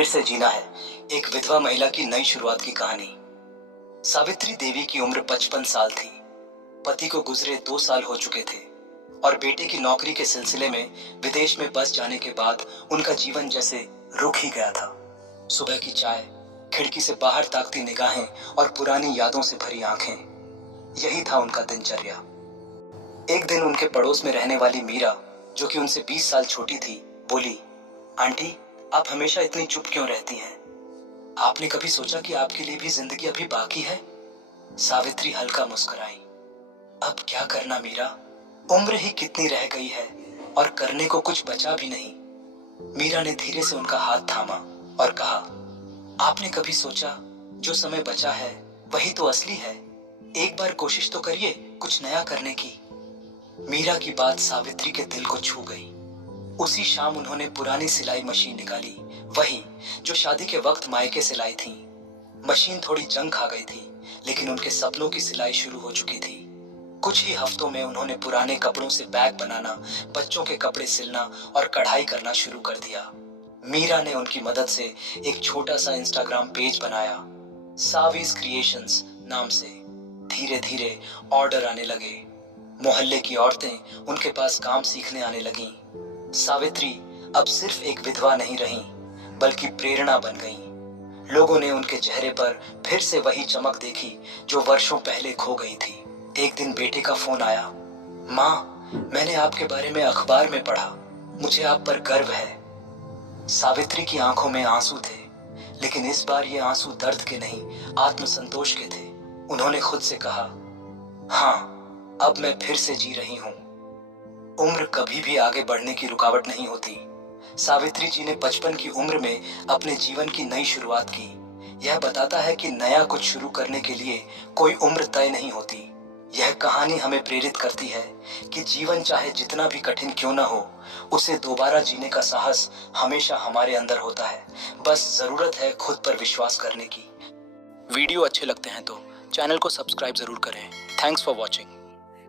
फिर से जीना है, एक विधवा महिला की नई शुरुआत की कहानी। सावित्री देवी की उम्र 55 साल थी। पति को गुजरे 2 साल हो चुके थे और बेटे की नौकरी के सिलसिले में विदेश में बस जाने के बाद उनका जीवन जैसे रुक ही गया था। सुबह की चाय, खिड़की से बाहर ताकती निगाहें और पुरानी यादों से भरी आंखें, यही था उनका दिनचर्या। एक दिन उनके पड़ोस में रहने वाली मीरा, जो कि उनसे 20 साल छोटी थी, बोली, आंटी, आप हमेशा इतनी चुप क्यों रहती हैं? आपने कभी सोचा कि आपके लिए भी जिंदगी अभी बाकी है? सावित्री हल्का मुस्कुराई। अब क्या करना मीरा, उम्र ही कितनी रह गई है और करने को कुछ बचा भी नहीं। मीरा ने धीरे से उनका हाथ थामा और कहा, आपने कभी सोचा जो समय बचा है वही तो असली है। एक बार कोशिश तो करिए कुछ नया करने की। मीरा की बात सावित्री के दिल को छू गई। उसी शाम उन्होंने पुरानी सिलाई मशीन निकाली, वही जो शादी के वक्त मायके से लाई थी। मशीन थोड़ी जंग खा गई थी, लेकिन उनके सपनों की सिलाई शुरू हो चुकी थी। कुछ ही हफ्तों में उन्होंने पुराने कपड़ों से बैग बनाना, बच्चों के कपड़े सिलना और कढ़ाई करना शुरू कर दिया। मीरा ने उनकी मदद से एक छोटा सा इंस्टाग्राम पेज बनाया, सावीज क्रिएशंस नाम से। धीरे धीरे ऑर्डर आने लगे। मोहल्ले की औरतें उनके पास काम सीखने आने लगीं। सावित्री अब सिर्फ एक विधवा नहीं रही, बल्कि प्रेरणा बन गईं। लोगों ने उनके चेहरे पर फिर से वही चमक देखी जो वर्षों पहले खो गई थी। एक दिन बेटे का फोन आया, माँ, मैंने आपके बारे में अखबार में पढ़ा, मुझे आप पर गर्व है। सावित्री की आंखों में आंसू थे, लेकिन इस बार ये आंसू दर्द के नहीं, आत्मसंतोष के थे। उन्होंने खुद से कहा, हाँ, अब मैं फिर से जी रही हूँ। उम्र कभी भी आगे बढ़ने की रुकावट नहीं होती। सावित्री जी ने 55 की उम्र में अपने जीवन की नई शुरुआत की। यह बताता है कि नया कुछ शुरू करने के लिए कोई उम्र तय नहीं होती। यह कहानी हमें प्रेरित करती है कि जीवन चाहे जितना भी कठिन क्यों न हो, उसे दोबारा जीने का साहस हमेशा हमारे अंदर होता है। बस जरूरत है खुद पर विश्वास करने की। वीडियो अच्छे लगते हैं तो चैनल को सब्सक्राइब जरूर करें। Thanks for watching.